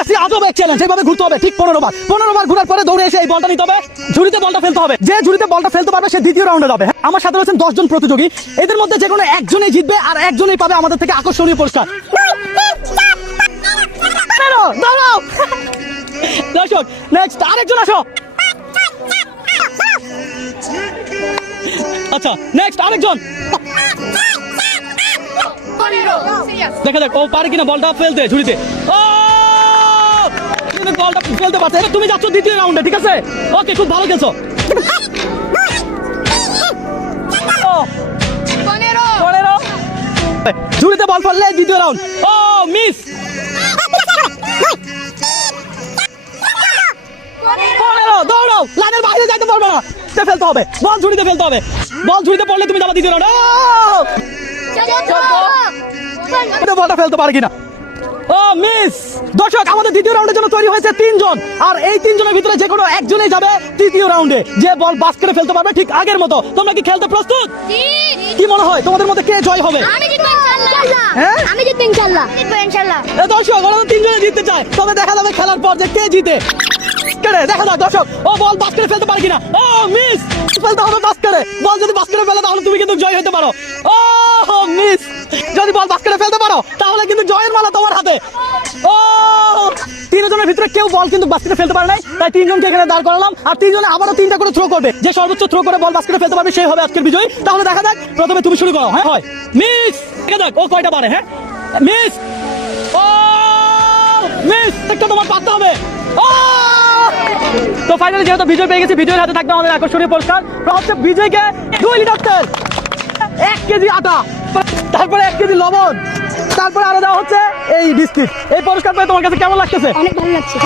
আসছি আজব এক চ্যালেঞ্জ। এইভাবে ঘুরতে হবে ঠিক 15 বার ঘোরার পরে দৌড়ে এসে এই বলটা নিতে হবে, ঝুড়িতে বলটা ফেলতে হবে। যে ঝুড়িতে বলটা ফেলতে পারবে সে দ্বিতীয় রাউন্ডে যাবে। আমার সাথে রয়েছেন 10 জন প্রতিযোগী। এদের মধ্যে যে কোনো একজনই জিতবে আর একজনই পাবে আমাদের থেকে আকর্ষণীয় পুরস্কার। দাঁড়াও দর্শক, নেক্সট আরেকজন আসো। আচ্ছা নেক্সট আরেকজন। দেখা যাক ও পারে কিনা বলটা ফেলতে ঝুড়িতে। ও বলটা ফেলতে পারছে। তুমি যাচ্ছ দ্বিতীয় রাউন্ডে, ঠিক আছে? ওকে, খুব ভালো খেলছো। 15 ঝুড়িতে বল ফেললে দ্বিতীয় রাউন্ড। ও মিস। 15 দৌড়াও, লাইনের বাইরে যাইতে পারবে না, ফেলতে হবে বল, ঝুড়িতে ফেলতে হবে। বল ঝুড়িতে পড়লে তুমি যাবে দ্বিতীয় রাউন্ডে। বলটা ফেলতে পারে কিনা? ও মিস। দর্শক, আমাদের দ্বিতীয় রাউন্ডের জন্য তৈরি হয়েছে 3 জন, আর এই 3 জনের ভিতরে যে কোনো একজনই যাবে তৃতীয় রাউন্ডে। যে বল বাস করে ফেলতে পারবে ঠিক আগের মতো। তোমরা কি খেলতে প্রস্তুত? কি মনে হয় তোমাদের মধ্যে কে জয় হবে? আমি জিতবো ইনশাআল্লাহ। হ্যাঁ, আমি জিতবো ইনশাআল্লাহ। জিতবো ইনশাআল্লাহ। দর্শক, ওরা 3 জনে জিততে চায়, তবে দেখা যাবে খেলার পর যে কে জিতে। দেখা যাক দর্শক, ও বল বাস করে ফেলতে পারে কিনা। ও মিস। ফেলতে হবে বাস করে। বল যদি বাস করে ফেলে তাহলে তুমি কিন্তু জয় হতে পারো। ও মিস। যদি বল বাস করে ফেলতে পারো তাহলে কিন্তু জয়ের মালা তোমার হাতে। ও 3 জনের ভিতরে কেউ বল কিন্তু বাস্কেটে ফেলতে পারে নাই, তাই 3 জনকে এখানে দাঁড় করালাম। আর 3 জনে আবারও 3টা করে থ্রো করবে। যে সর্বোচ্চ থ্রো করে বল বাস্কেটে ফেলতে পারবে সেই হবে আজকের বিজয়ী। তাহলে দেখা যাক, প্রথমে তুমি শুরু করো। হ্যাঁ হয় মিস। দেখা যাক ও কয়টা পারে। হ্যাঁ মিস। ও মিস, একটা তোমার পারতে হবে। ও তো ফাইনালি যেহেতু বিজয় পেয়ে গেছি, বিজয়ের হাতে থাকবে আমাদের আকর্ষণীয় পুরস্কার। হচ্ছে বিজয়কে 2 লিটার তেল, 1 কেজি আটা, তারপরে 1 কেজি লবণ, তারপরে আরো দেওয়া হচ্ছে এই বিস্কিট। এই পুরস্কার পেয়ে তোমার কাছে কেমন লাগতেছে? অনেক ভালো লাগছে।